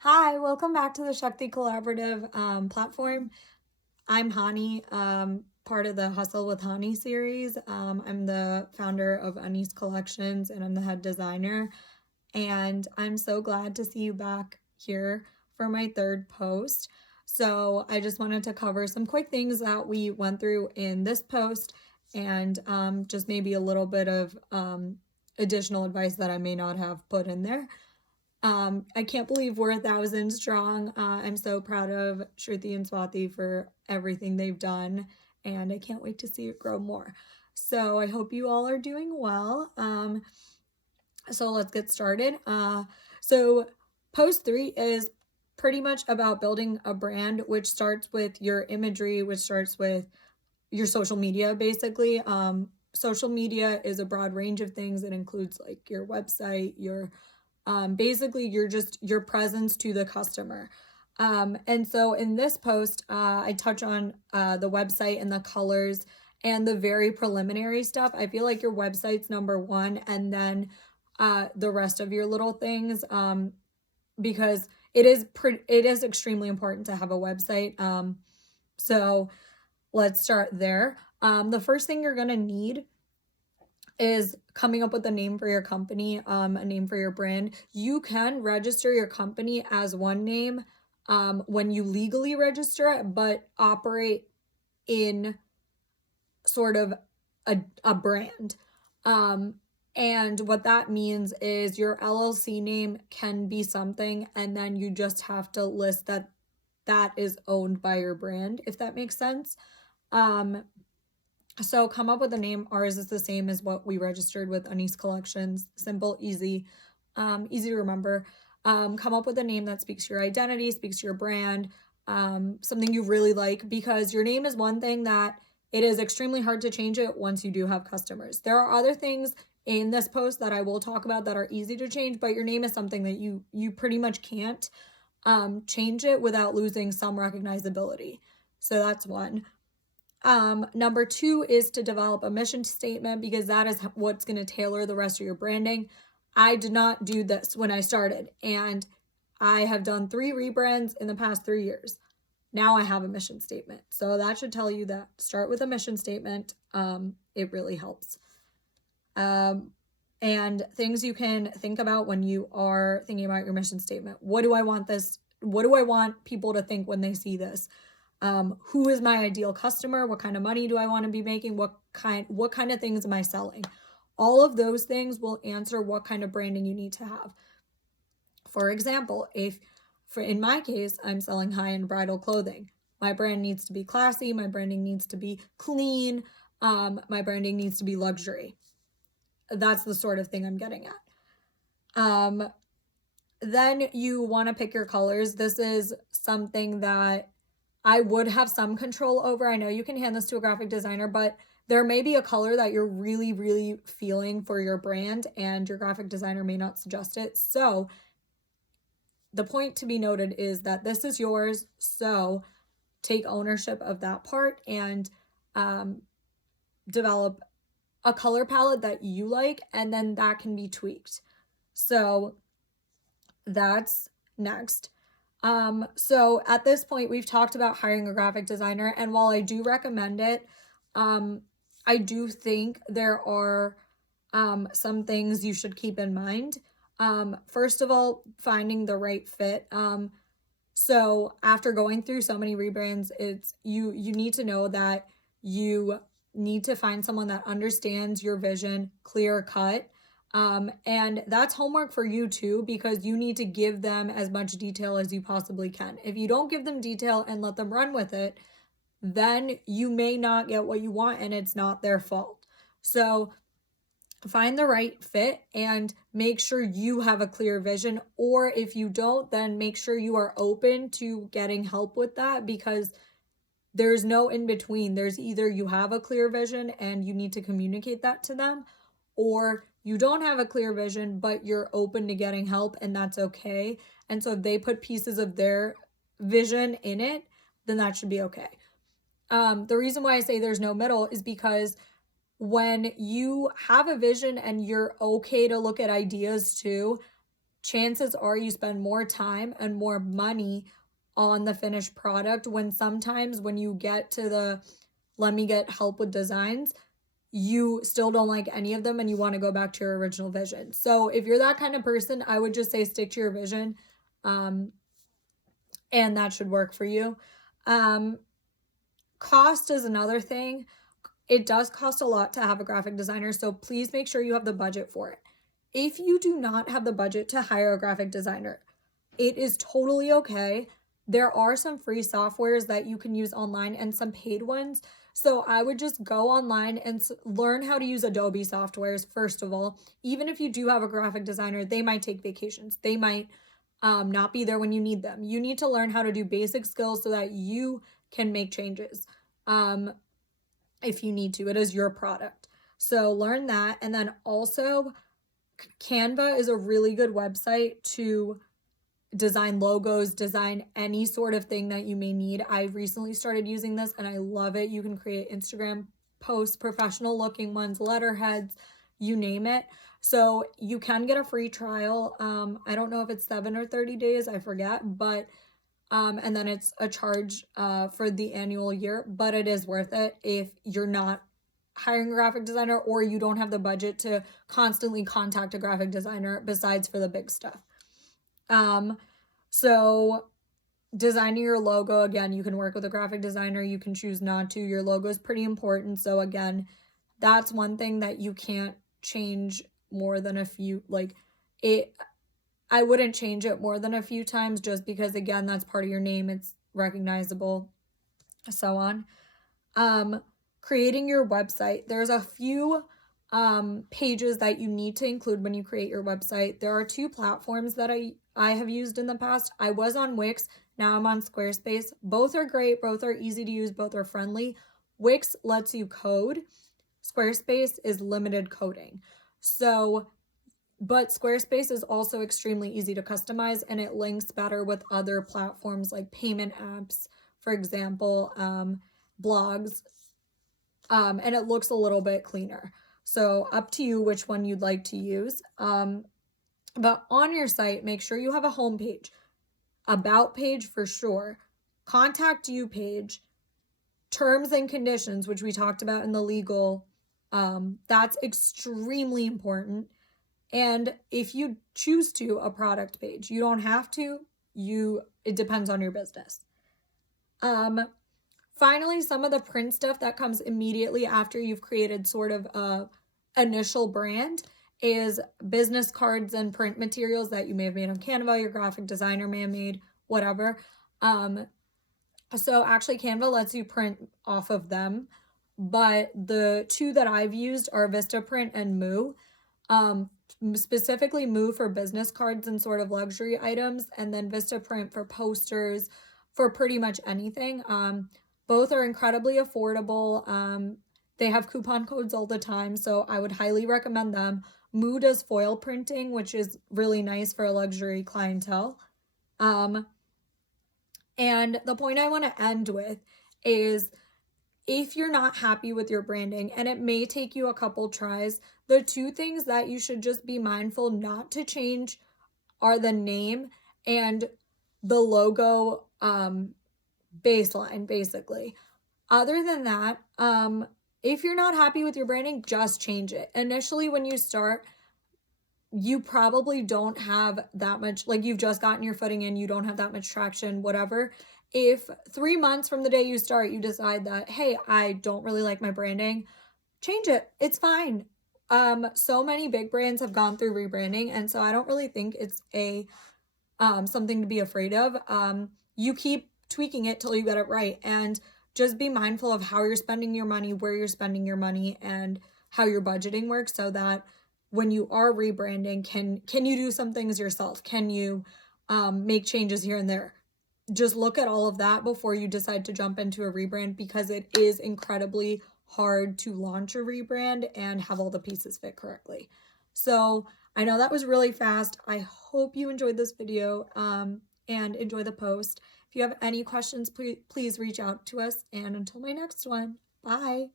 Hi, welcome back to the Shakti Collaborative platform. I'm Hani, part of the Hustle with Hani series. I'm the founder of Ani's Collections and I'm the head designer. And I'm so glad to see you back here for my third post. So I just wanted to cover some quick things that we went through in this post and just maybe a little bit of additional advice that I may not have put in there. I can't believe we're 1,000 strong. I'm so proud of Shruti and Swati for everything they've done, and I can't wait to see it grow more. So I hope you all are doing well. So let's get started. So post 3 is pretty much about building a brand, which starts with your imagery, which starts with your social media, basically. Social media is a broad range of things. It includes like your website, your basically your presence to the customer. And so in this post, I touch on the website and the colors and the very preliminary stuff. I feel like your website's number one, and then the rest of your little things, because it is extremely important to have a website. So let's start there. The first thing you're gonna need is coming up with a name for your company, a name for your brand. You can register your company as one name when you legally register it, but operate in sort of a brand. Um, and what that means is your LLC name can be something, and then you just have to list that that is owned by your brand, if that makes sense. Um, so come up with a name. Ours is the same as what we registered with Ani's Collections. Simple, easy, easy to remember. Come up with a name that speaks to your identity, speaks to your brand, something you really like, because your name is one thing that it is extremely hard to change it once you do have customers. There are other things in this post that I will talk about that are easy to change, but your name is something that you pretty much can't change it without losing some recognizability. So that's one. Number 2 is to develop a mission statement, because that is what's going to tailor the rest of your branding. I did not do this when I started, and I have done 3 rebrands in the past 3 years. Now I have a mission statement. So that should tell you that start with a mission statement. It really helps. And things you can think about when you are thinking about your mission statement. What do I want people to think when they see this? Who is my ideal customer? What kind of money do I want to be making? What kind of things am I selling? All of those things will answer what kind of branding you need to have. For example, in my case, I'm selling high-end bridal clothing. My brand needs to be classy. My branding needs to be clean. My branding needs to be luxury. That's the sort of thing I'm getting at. Then you want to pick your colors. This is something that I would have some control over. I know you can hand this to a graphic designer, but there may be a color that you're really, really feeling for your brand, and your graphic designer may not suggest it. So the point to be noted is that this is yours. So take ownership of that part and develop a color palette that you like, and then that can be tweaked. So that's next. So at this point, we've talked about hiring a graphic designer, and while I do recommend it, I do think there are some things you should keep in mind. First of all, finding the right fit. So after going through so many rebrands, it's you need to know that you need to find someone that understands your vision, clear cut. And that's homework for you too, because you need to give them as much detail as you possibly can. If you don't give them detail and let them run with it, then you may not get what you want, and it's not their fault. So find the right fit and make sure you have a clear vision. Or if you don't, then make sure you are open to getting help with that, because there's no in between. There's either you have a clear vision and you need to communicate that to them, or you don't have a clear vision, but you're open to getting help, and that's okay. And so if they put pieces of their vision in it, then that should be okay. The reason why I say there's no middle is because when you have a vision and you're okay to look at ideas too, chances are you spend more time and more money on the finished product, when sometimes when you get to the let me get help with designs, you still don't like any of them and you want to go back to your original vision. So if you're that kind of person, I would just say stick to your vision, and that should work for you. Cost is another thing. It does cost a lot to have a graphic designer, so please make sure you have the budget for it. If you do not have the budget to hire a graphic designer, it is totally okay. There are some free softwares that you can use online and some paid ones. So I would just go online and learn how to use Adobe softwares, first of all. Even if you do have a graphic designer, they might take vacations. They might not be there when you need them. You need to learn how to do basic skills so that you can make changes if you need to. It is your product. So learn that. And then also, Canva is a really good website to design logos, design any sort of thing that you may need. I recently started using this and I love it. You can create Instagram posts, professional looking ones, letterheads, you name it. So you can get a free trial. I don't know if it's 7 or 30 days, I forget, but and then it's a charge for the annual year, but it is worth it if you're not hiring a graphic designer or you don't have the budget to constantly contact a graphic designer besides for the big stuff. So designing your logo, again, you can work with a graphic designer, you can choose not to. Your logo is pretty important. So again, that's one thing that you can't change more than a few, I wouldn't change it more than a few times just because, again, that's part of your name. It's recognizable, so on. Creating your website. There's a few pages that you need to include when you create your website. There are 2 platforms that I have used in the past. I was on Wix. Now I'm on Squarespace. Both are great. Both are easy to use. Both are friendly. Wix lets you code. Squarespace is limited coding. But Squarespace is also extremely easy to customize and it links better with other platforms like payment apps, for example, blogs, and it looks a little bit cleaner. So up to you which one you'd like to use. But on your site, make sure you have a home page, about page for sure, contact you page, terms and conditions, which we talked about in the legal. That's extremely important. And if you choose to, a product page. You don't have to. It depends on your business. Finally, some of the print stuff that comes immediately after you've created sort of a initial brand is business cards and print materials that you may have made on Canva, your graphic designer may have made, whatever. So actually Canva lets you print off of them, but the 2 that I've used are Vistaprint and Moo. Specifically Moo for business cards and sort of luxury items, and then Vistaprint for posters, for pretty much anything. Both are incredibly affordable. They have coupon codes all the time, so I would highly recommend them. Moo does foil printing, which is really nice for a luxury clientele. And the point I want to end with is, if you're not happy with your branding, and it may take you a couple tries, the 2 things that you should just be mindful not to change are the name and the logo baseline, basically. Other than that, if you're not happy with your branding, just change it. Initially, when you start, you probably don't have that much, you've just gotten your footing in, you don't have that much traction, whatever. If 3 months from the day you start, you decide that, hey, I don't really like my branding, change it. It's fine. So many big brands have gone through rebranding, and so I don't really think it's something to be afraid of. You keep tweaking it till you get it right, and just be mindful of how you're spending your money, where you're spending your money, and how your budgeting works, so that when you are rebranding, can you do some things yourself? Can you make changes here and there? Just look at all of that before you decide to jump into a rebrand, because it is incredibly hard to launch a rebrand and have all the pieces fit correctly. So I know that was really fast. I hope you enjoyed this video and enjoy the post. If you have any questions, please reach out to us. And until my next one, bye.